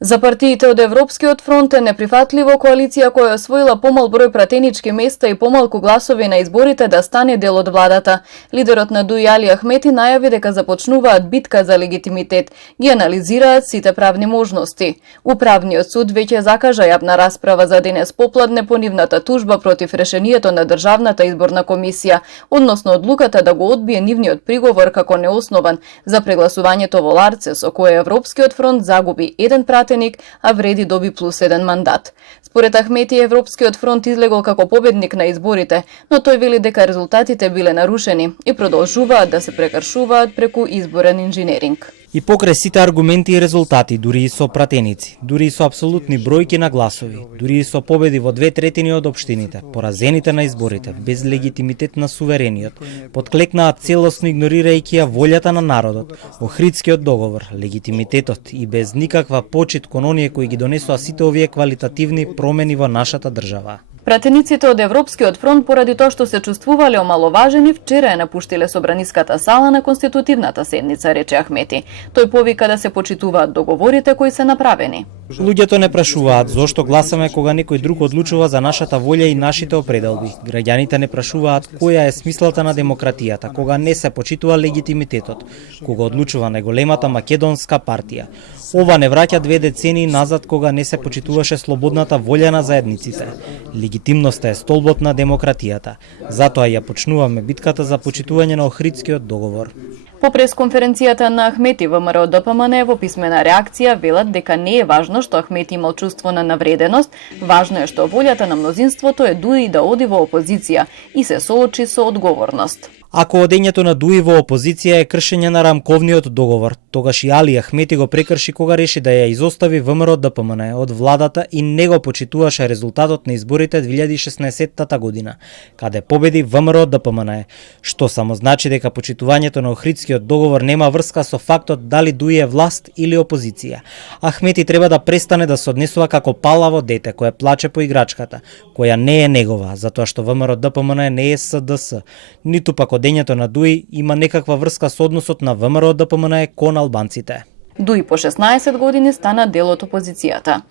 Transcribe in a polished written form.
За партиите од Европскиот фронт е неприфатливо коалиција која освоила помал број пратенички места и помалку гласови на изборите да стане дел од владата. Лидерот на ДУИ Али Ахмети најави дека започнуваат битка за легитимитет. Ги анализираат сите правни можности. Управниот суд веќе закажа јавна расправа за денес попладне по нивната тужба против решението на Државната изборна комисија, односно одлуката да го одбие нивниот приговор како неоснован за прегласувањето во Ларце, со кое Европскиот фронт загуби еден пратеник, а Вреди доби плюс 1 мандат. Според Ахмети, Европскиот фронт излегол како победник на изборите, но тој вели дека резултатите биле нарушени и продолжуваат да се прекршуваат преку изборен инженеринг. И покрај сите аргументи и резултати, дури и со пратеници, дури и со апсолутни бројки на гласови, дури и со победи во 2/3 од општините, поразените на изборите, без легитимитет на суверениот, подклекнаат целосно игнорирајќи ја волјата на народот, Охридскиот договор, легитимитетот и без никаква почит кон оние кои ги донесоа сите овие квалитативни промени во нашата држава. Пратениците од Европскиот фронт, поради тоа што се чувствувале омаловажени, вчера ја напуштиле собраниската сала на конститутивната седница, рече Ахмети. Тој повика да се почитуваат договорите кои се направени. Луѓето не прашуваат зошто гласаме кога некој друг одлучува за нашата волја и нашите определби. Граѓаните не прашуваат која е смислата на демократијата, кога не се почитува легитимитетот, кога одлучува најголемата македонска партија. Ова не враќа 2 децении назад кога не се почитуваше слободната волја на заедниците. Легитимноста е столбот на демократијата. Затоа ја почнуваме битката за почитување на Охридскиот договор. По пресконференцијата на Ахмети ВМРО ДПМН во писмена реакција велат дека не е важно што Ахмети имал чувство на навреденост, важно е што волјата на мнозинството е дури да оди во опозиција и се соочи со одговорност. Ако одењето на ДУИ во опозиција е кршење на рамковниот договор, тогаш и Али Ахмети го прекрши кога реши да ја изостави ВМРО ДПМН од владата и не го почитуваше резултатот на изборите 2016 година, каде победи ВМРО ДПМН, што само значи дека почитувањето на Охридскиот договор нема врска со фактот дали ДУИ е власт или опозиција. Ахмети треба да престане да се однесува како палаво дете кое плаче по играчката, која не е негова, затоа што ВМРО ДПМН не е СДС, ниту пак одењето на ДУИ има некаква врска со односот на ВМРО ДПМН кон албанците. ДУИ по 16 години стана дел од опозицијата.